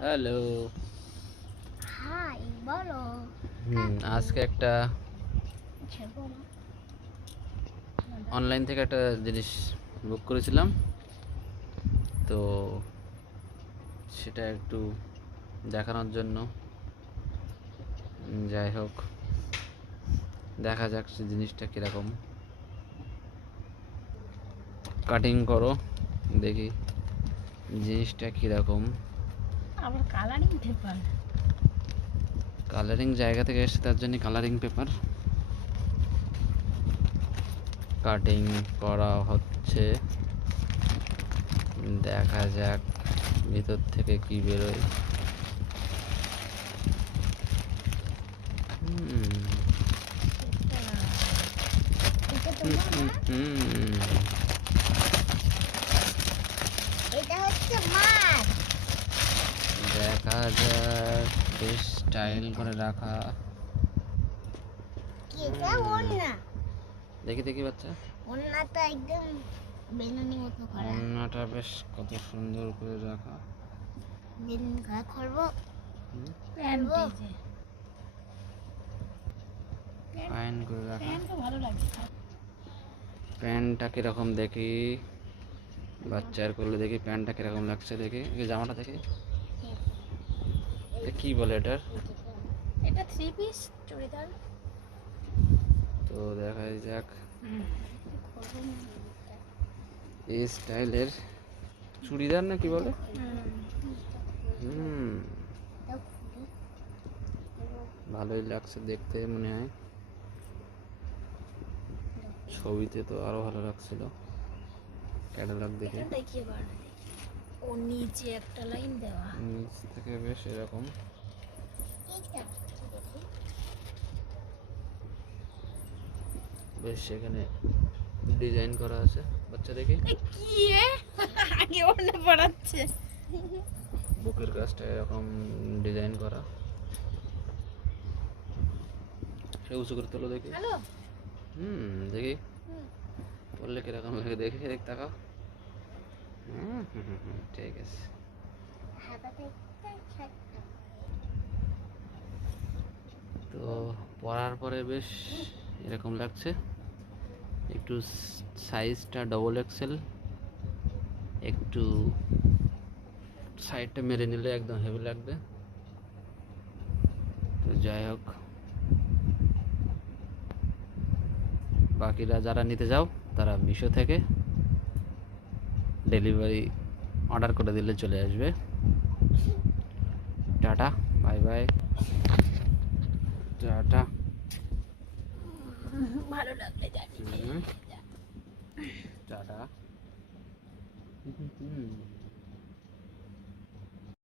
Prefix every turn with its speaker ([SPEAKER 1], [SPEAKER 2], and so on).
[SPEAKER 1] Hello
[SPEAKER 2] hi বলো।
[SPEAKER 1] হুম আজকে একটা অনলাইন থেকে একটা জিনিস বুক করেছিলাম। তো সেটা একটু দেখানোর জন্য। যাই হোক দেখা যাক সে জিনিসটা কীরকম। কাটিং করো দেখি জিনিসটা কীরকম।
[SPEAKER 2] আবার কালারিং পেপার
[SPEAKER 1] কালারিং জায়গা থেকে এসে তার জন্য কালারিং পেপার কাটিং করা হচ্ছে। দেখা যাক ভিতর থেকে কি বেরোয়। হুম, হুম, হুম, হুম।
[SPEAKER 2] এটা হচ্ছে মাছ
[SPEAKER 1] দেখা যাক বেশ স্টাইল করে রাখা।
[SPEAKER 2] কি এটা? ওন্না
[SPEAKER 1] দেখি দেখি বাচ্চা।
[SPEAKER 2] ওন্নাটা একদম বেনুনি মতো করা।
[SPEAKER 1] বেশ কত সুন্দর করে রাখা।
[SPEAKER 2] করা। করব।
[SPEAKER 1] করে রাখা।
[SPEAKER 2] প্যান্ট ভালো লাগছে
[SPEAKER 1] প্যান্টটা কীরকম দেখি? বাচ্চার করলে দেখি প্যান্টটা কীরকম লাগছে দেখি। এই জামাটা দেখি। কি বলে এটার?
[SPEAKER 2] এটা থ্রি পিস চুড়িদার।
[SPEAKER 1] তো দেখা যাক। এই স্টাইলের চুড়িদার না কি বলে? হুম। ভালোই লাগছে দেখতে মনে হয়। ছবিতে তো আরও ভালো লাগছিল। ক্যাটালগ দেখে।
[SPEAKER 2] ও নিচে একটা লাইন দেওয়া।
[SPEAKER 1] নিচ থেকে বেশ এরকম। বেশ সেখানে ডিজাইন করা আছে বাচ্চা দেখি।
[SPEAKER 2] কি আগে ওনে পড়াচ্ছে।
[SPEAKER 1] বুকের কাজটা এরকম ডিজাইন করা। সে উঁচু করে তোলো দেখি। হুম দেখি। বললে কীরকম লাগে দেখি দেখ তাকাও। হুম হুম হুম, ঠিক আছে তো পরার পরে বেশ এরকম লাগছে। একটু সাইজটা ডবল এক্সেল একটু সাইডটা মেরে নিলে একদম হেভি লাগবে। তো যাই হোক। বাকিরা যারা নিতে যাও তারা মিশো থেকে ডেলিভারি অর্ডার করে দিলে চলে আসবে। Tata bye bye tata.
[SPEAKER 2] ভালো লাগলে।
[SPEAKER 1] টাটা। হুম।